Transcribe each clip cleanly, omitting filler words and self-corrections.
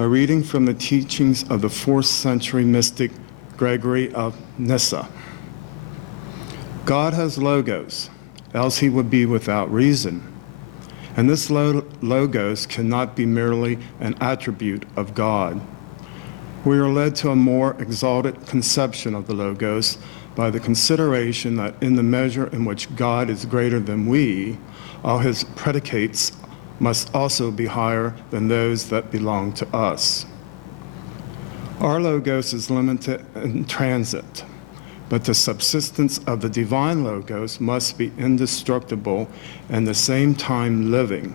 A reading from the teachings of the 4th century mystic Gregory of Nyssa. God has logos, else he would be without reason. And this logos cannot be merely an attribute of God. We are led to a more exalted conception of the logos by the consideration that in the measure in which God is greater than we, all his predicates must also be higher than those that belong to us. Our logos is limited in transit, but the subsistence of the divine logos must be indestructible and at the same time living,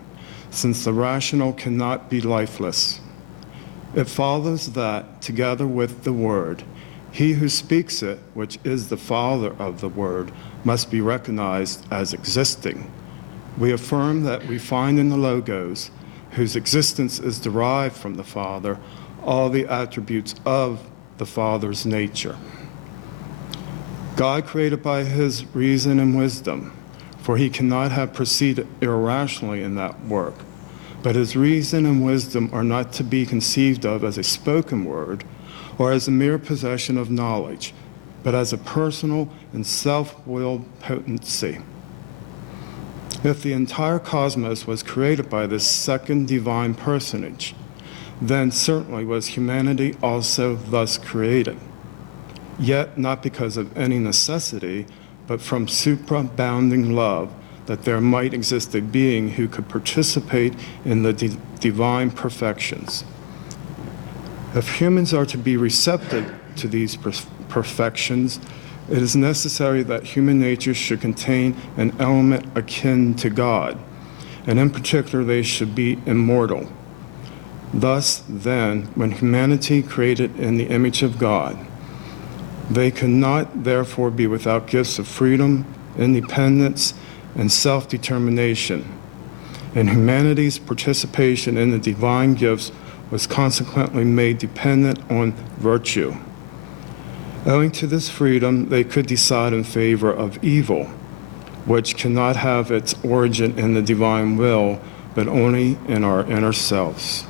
since the rational cannot be lifeless. It follows that, together with the Word, he who speaks it, which is the Father of the Word, must be recognized as existing. We affirm that we find in the Logos, whose existence is derived from the Father, all the attributes of the Father's nature. God created by his reason and wisdom, for he cannot have proceeded irrationally in that work. But his reason and wisdom are not to be conceived of as a spoken word or as a mere possession of knowledge, but as a personal and self-willed potency. If the entire cosmos was created by this second divine personage, then certainly was humanity also thus created, yet not because of any necessity, but from superabounding love, that there might exist a being who could participate in the divine perfections. If humans are to be receptive to these perfections, it is necessary that human nature should contain an element akin to God, and in particular they should be immortal. Thus, then, when humanity created in the image of God, they could not therefore be without gifts of freedom, independence, and self-determination. And humanity's participation in the divine gifts was consequently made dependent on virtue. Owing to this freedom, they could decide in favor of evil, which cannot have its origin in the divine will, but only in our inner selves.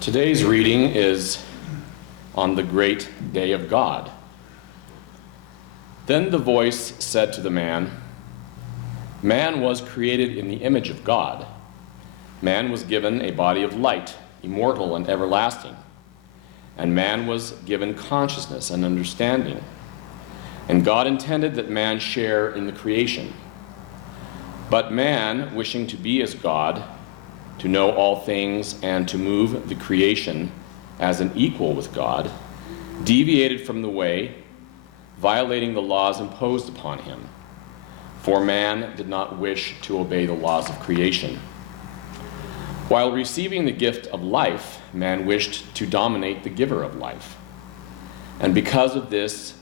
Today's reading is on the great day of God. Then the voice said to the man, "Man was created in the image of God. Man was given a body of light, immortal and everlasting. And man was given consciousness and understanding. And God intended that man share in the creation. But man, wishing to be as God, to know all things and to move the creation as an equal with God, deviated from the way, violating the laws imposed upon him. For man did not wish to obey the laws of creation. While receiving the gift of life, man wished to dominate the giver of life. And because of this,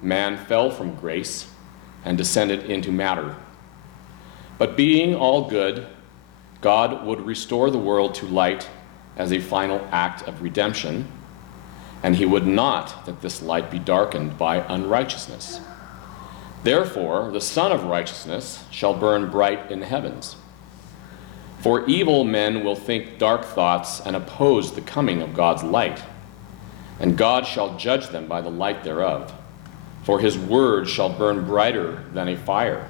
man fell from grace and descended into matter. But being all good, God would restore the world to light as a final act of redemption, and he would not that this light be darkened by unrighteousness. Therefore, the Son of Righteousness shall burn bright in the heavens. For evil men will think dark thoughts and oppose the coming of God's light, and God shall judge them by the light thereof. For his word shall burn brighter than a fire.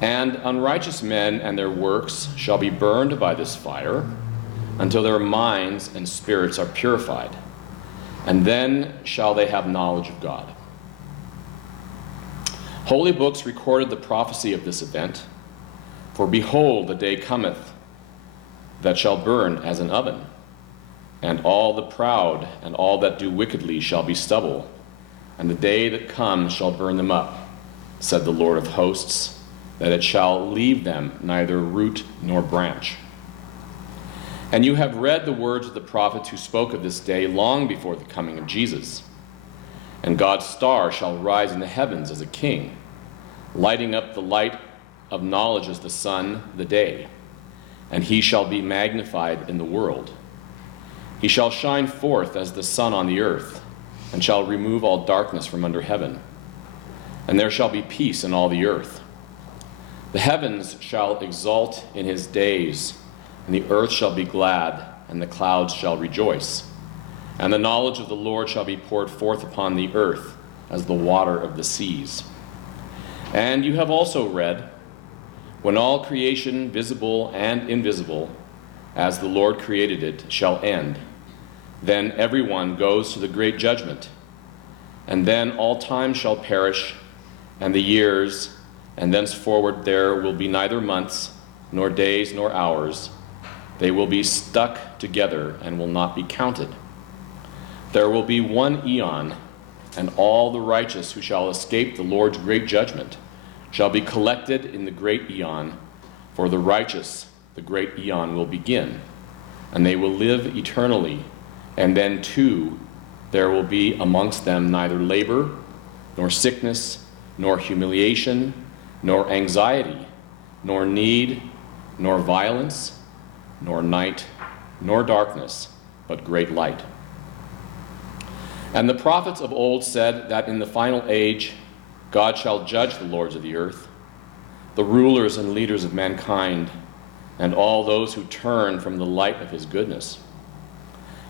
And unrighteous men and their works shall be burned by this fire until their minds and spirits are purified, and then shall they have knowledge of God." Holy books recorded the prophecy of this event. For behold, the day cometh that shall burn as an oven, and all the proud and all that do wickedly shall be stubble, and the day that comes shall burn them up, said the Lord of hosts, that it shall leave them neither root nor branch. And you have read the words of the prophets who spoke of this day long before the coming of Jesus. And God's star shall rise in the heavens as a king, lighting up the light of knowledge as the sun, the day. And he shall be magnified in the world. He shall shine forth as the sun on the earth, and shall remove all darkness from under heaven. And there shall be peace in all the earth. The heavens shall exult in his days, and the earth shall be glad, and the clouds shall rejoice. And the knowledge of the Lord shall be poured forth upon the earth as the water of the seas. And you have also read, when all creation, visible and invisible, as the Lord created it, shall end, then everyone goes to the great judgment. And then all time shall perish, and the years, and thenceforward there will be neither months, nor days, nor hours. They will be stuck together and will not be counted. There will be one eon, and all the righteous who shall escape the Lord's great judgment shall be collected in the great eon. For the righteous, the great eon will begin, and they will live eternally. And then too, there will be amongst them neither labor, nor sickness, nor humiliation, nor anxiety, nor need, nor violence, nor night, nor darkness, but great light. And the prophets of old said that in the final age God shall judge the lords of the earth, the rulers and leaders of mankind, and all those who turn from the light of his goodness.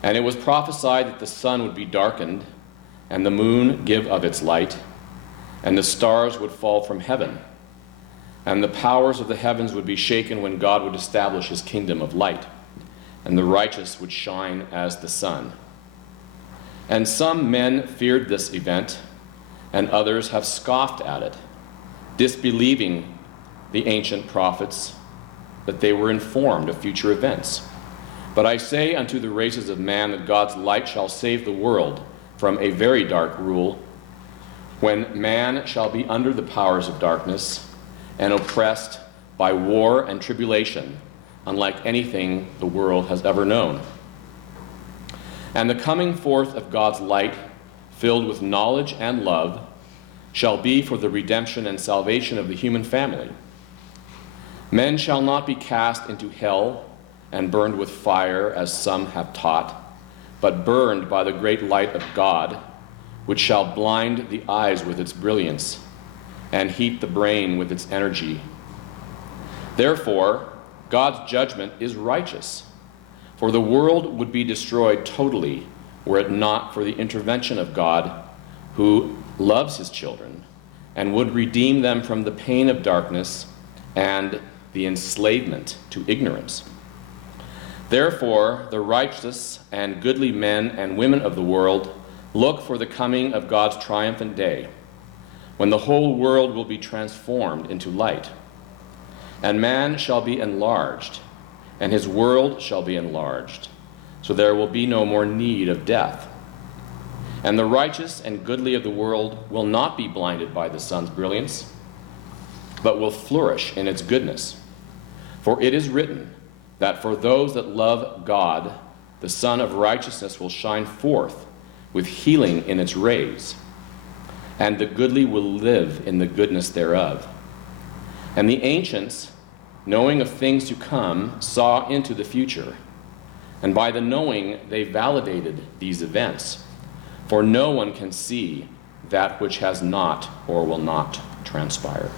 And it was prophesied that the sun would be darkened, and the moon give of its light, and the stars would fall from heaven, and the powers of the heavens would be shaken when God would establish his kingdom of light, and the righteous would shine as the sun. And some men feared this event, and others have scoffed at it, disbelieving the ancient prophets that they were informed of future events. But I say unto the races of man that God's light shall save the world from a very dark rule, when man shall be under the powers of darkness and oppressed by war and tribulation, unlike anything the world has ever known. And the coming forth of God's light, filled with knowledge and love, shall be for the redemption and salvation of the human family. Men shall not be cast into hell and burned with fire, as some have taught, but burned by the great light of God, which shall blind the eyes with its brilliance and heat the brain with its energy. Therefore, God's judgment is righteous, for the world would be destroyed totally were it not for the intervention of God, who loves his children and would redeem them from the pain of darkness and the enslavement to ignorance. Therefore, the righteous and goodly men and women of the world look for the coming of God's triumphant day, when the whole world will be transformed into light. And man shall be enlarged, and his world shall be enlarged, so there will be no more need of death. And the righteous and goodly of the world will not be blinded by the sun's brilliance, but will flourish in its goodness. For it is written that for those that love God, the Sun of Righteousness will shine forth with healing in its rays, and the goodly will live in the goodness thereof. And the ancients, knowing of things to come, saw into the future, and by the knowing they validated these events. For no one can see that which has not or will not transpire.